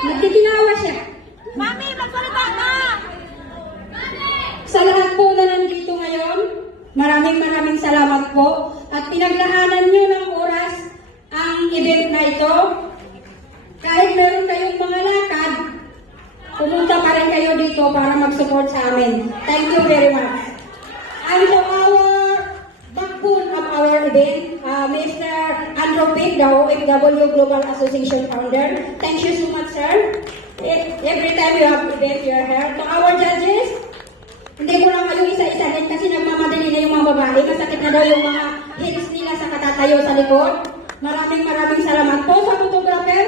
Nagtitinawa siya. Mami, magsalita ka! Sa lahat po na nandito ngayon, maraming salamat po. At pinaglahanan nyo ng oras ang event na ito. Kahit meron kayong mga lakad, pumunta pa rin kayo dito para mag-support sa amin. Thank you very much. And to our backbone of our event, Mr. Andrew Pick, the OFW Global Association founder. Thank you so much, sir. Every time you have event, you are here. To our judges, hindi ko lang kayo isa-isahin kasi nagmamadali na yung mga babae. Masakit na daw yung mga hips nila sa katatayo sa likod. Maraming salamat po sa photographer.